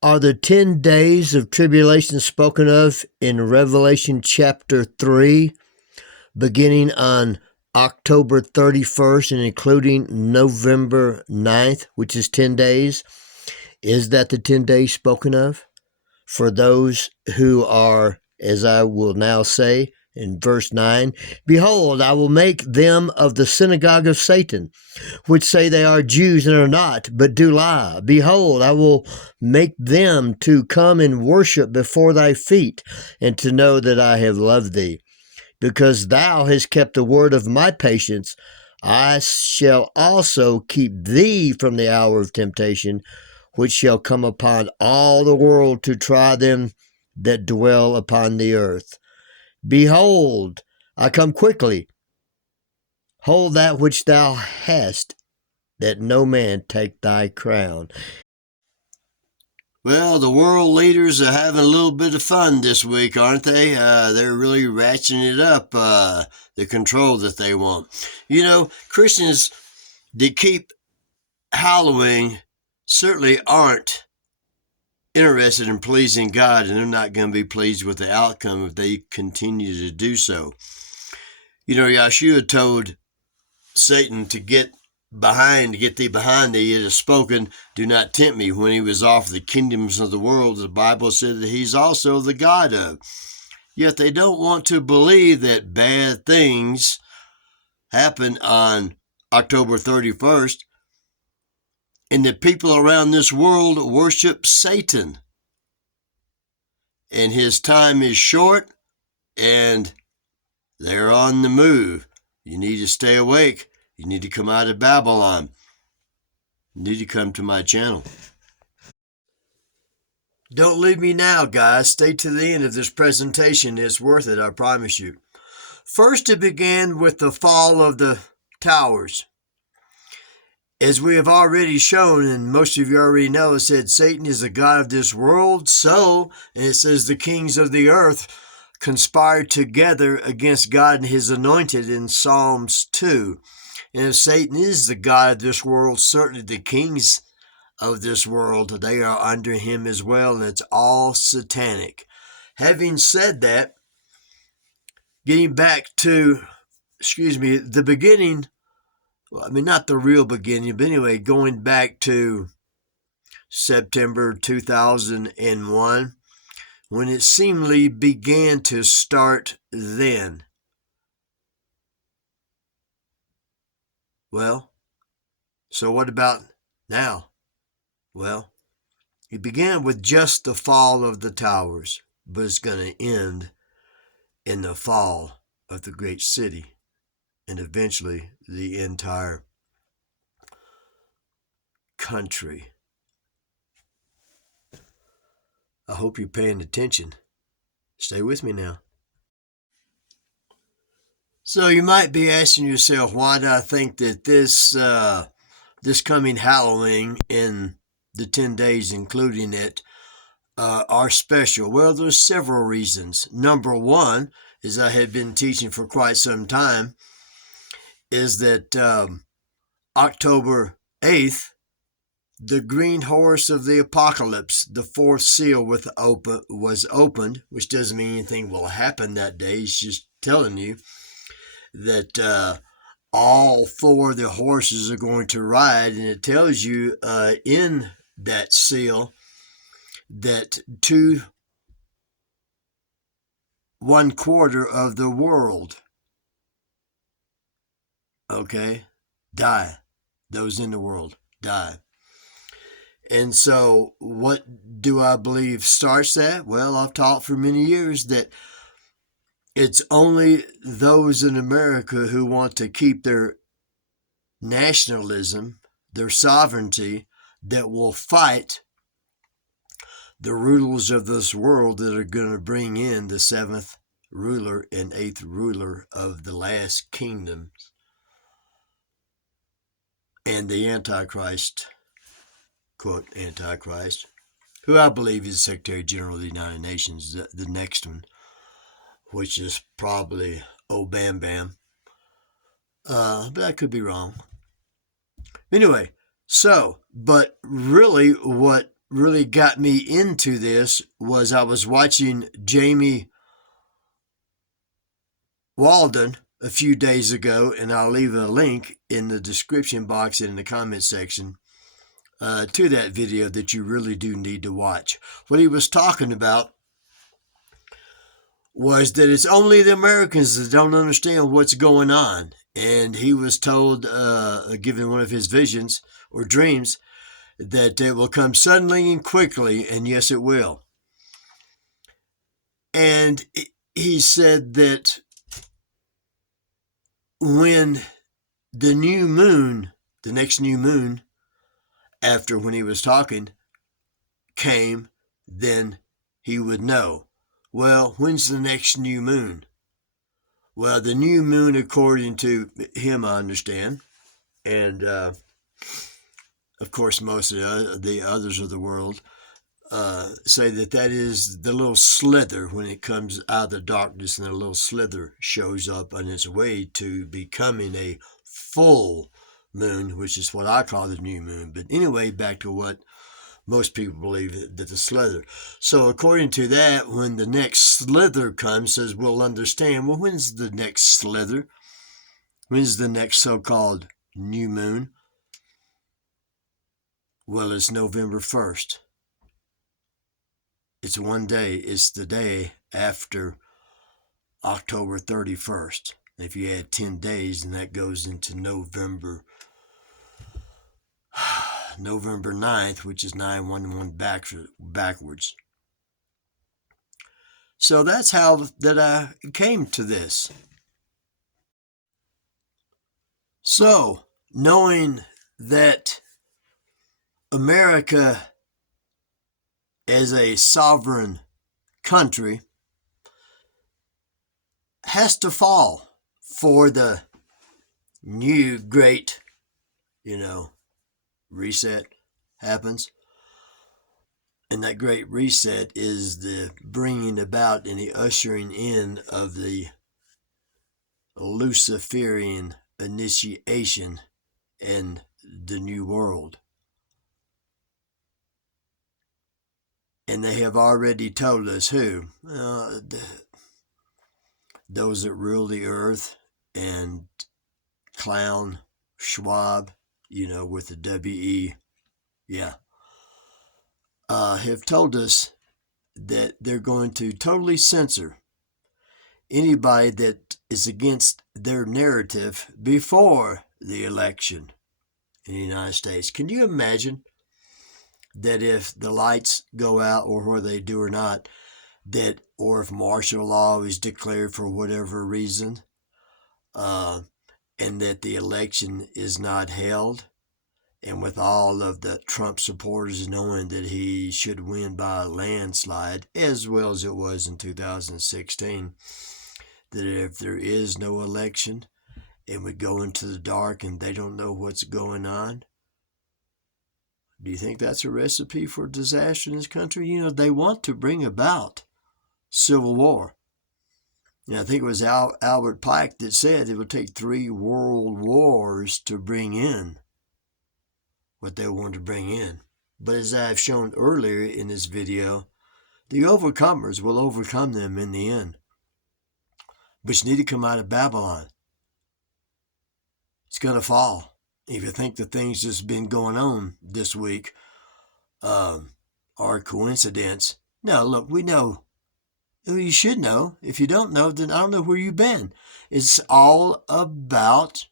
Are the 10 days of tribulation spoken of in Revelation chapter 3, beginning on October 31st and including November 9th, which is 10 days? Is that the 10 days spoken of? For those who are, as I will now say in verse 9, behold, I will make them of the synagogue of Satan, which say they are Jews and are not, but do lie. Behold, I will make them to come and worship before thy feet, and to know that I have loved thee. Because thou hast kept the word of my patience, I shall also keep thee from the hour of temptation, which shall come upon all the world to try them that dwell upon the earth. Behold, I come quickly. Hold that which thou hast, that no man take thy crown. Well, the world leaders are having a little bit of fun this week, aren't they? They're really ratcheting it up, the control that they want. You know, Christians that keep Halloween certainly aren't interested in pleasing God, and they're not going to be pleased with the outcome if they continue to do so. You know, Yeshua told Satan to get thee behind thee. It is spoken, do not tempt me. When he was offered the kingdoms of the world, the Bible said that he's also the God of. Yet they don't want to believe that bad things happen on October 31st, and that people around this world worship Satan. And his time is short, and they're on the move. You need to stay awake. You need to come out of Babylon. You need to come to my channel. Don't leave me now, guys. Stay to the end of this presentation. It's worth it, I promise you. First, it began with the fall of the towers. As we have already shown, and most of you already know, it said Satan is the god of this world. So, and it says the kings of the earth conspired together against God and his anointed in Psalms 2. And if Satan is the god of this world, certainly the kings of this world, they are under him as well, and it's all satanic. Having said that, getting back to, the beginning, well, I mean, not the real beginning, but anyway, going back to September 2001, when it seemingly began to start then. Well, so what about now? Well, it began with just the fall of the towers, but it's going to end in the fall of the great city and eventually the entire country. I hope you're paying attention. Stay with me now. So you might be asking yourself, why do I think that this coming Halloween and the 10 days including it are special? Well, there's several reasons. Number one, as I had been teaching for quite some time, is that October 8th, the green horse of the apocalypse, the fourth seal was opened, which doesn't mean anything will happen that day. It's just telling you that all four of the horses are going to ride, and it tells you in that seal that 1/4 of the world, die. Those in the world die. And so what do I believe starts that? Well, I've taught for many years that it's only those in America who want to keep their nationalism, their sovereignty, that will fight the rulers of this world that are going to bring in the seventh ruler and eighth ruler of the last kingdom and the Antichrist, quote, Antichrist, who I believe is the Secretary General of the United Nations, the next one, which is probably Bam Bam. But I could be wrong. Anyway, but really what really got me into this was I was watching Jamie Walden a few days ago, and I'll leave a link in the description box and in the comment section to that video that you really do need to watch. What he was talking about was that it's only the Americans that don't understand what's going on. And he was told, given one of his visions or dreams, that it will come suddenly and quickly, and yes, it will. And he said that when the new moon, the next new moon, after when he was talking, came, then he would know. Well, when's the next new moon? Well, the new moon, according to him, I understand, and of course most of the others of the world, say that is the little slither when it comes out of the darkness, and the little slither shows up on its way to becoming a full moon, which is what I call the new moon. But anyway, back to what most people believe, that the slither. So according to that, when the next slither comes, says we'll understand, well, when's the next slither? When's the next so-called new moon? Well, it's November 1st. It's one day. It's the day after October 31st. If you add 10 days, and that goes into November 9th, which is 911 backwards. So that's how that I came to this. So, knowing that America as a sovereign country has to fall for the new great, reset happens. And that great reset is the bringing about and the ushering in of the Luciferian initiation in the new world. And they have already told us who. Those that rule the earth, and Clown Schwab, with the W-E, have told us that they're going to totally censor anybody that is against their narrative before the election in the United States. Can you imagine that if the lights go out, or whether they do or not, or if martial law is declared for whatever reason, and that the election is not held, and with all of the Trump supporters knowing that he should win by a landslide, as well as it was in 2016, that if there is no election and we go into the dark and they don't know what's going on, do you think that's a recipe for disaster in this country? They want to bring about civil war. I think it was Albert Pike that said it would take 3 world wars to bring in what they wanted to bring in. But as I've shown earlier in this video, the overcomers will overcome them in the end. But you need to come out of Babylon. It's going to fall. If you think the things that's been going on this week are a coincidence. No, look, we know. You should know. If you don't know, then I don't know where you've been. It's all about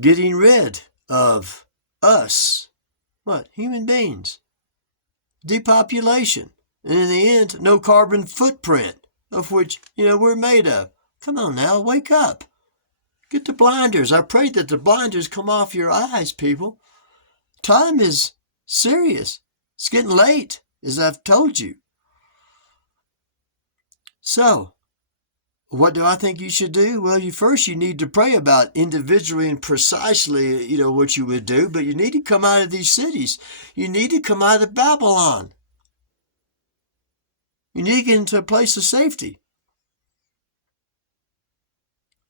getting rid of us. What? Human beings. Depopulation. And in the end, no carbon footprint, of which, we're made of. Come on now, wake up. Get the blinders. I pray that the blinders come off your eyes, people. Time is serious. It's getting late, as I've told you. So, what do I think you should do? Well, you need to pray about individually and precisely, what you would do, but you need to come out of these cities. You need to come out of Babylon. You need to get into a place of safety.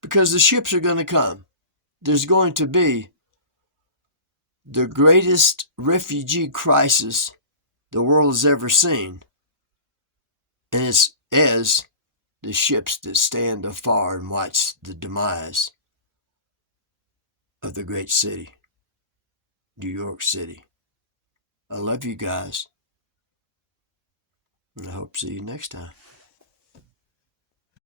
Because the ships are going to come. There's going to be the greatest refugee crisis the world has ever seen, and it's as the ships that stand afar and watch the demise of the great city, New York City. I love you guys, and I hope to see you next time.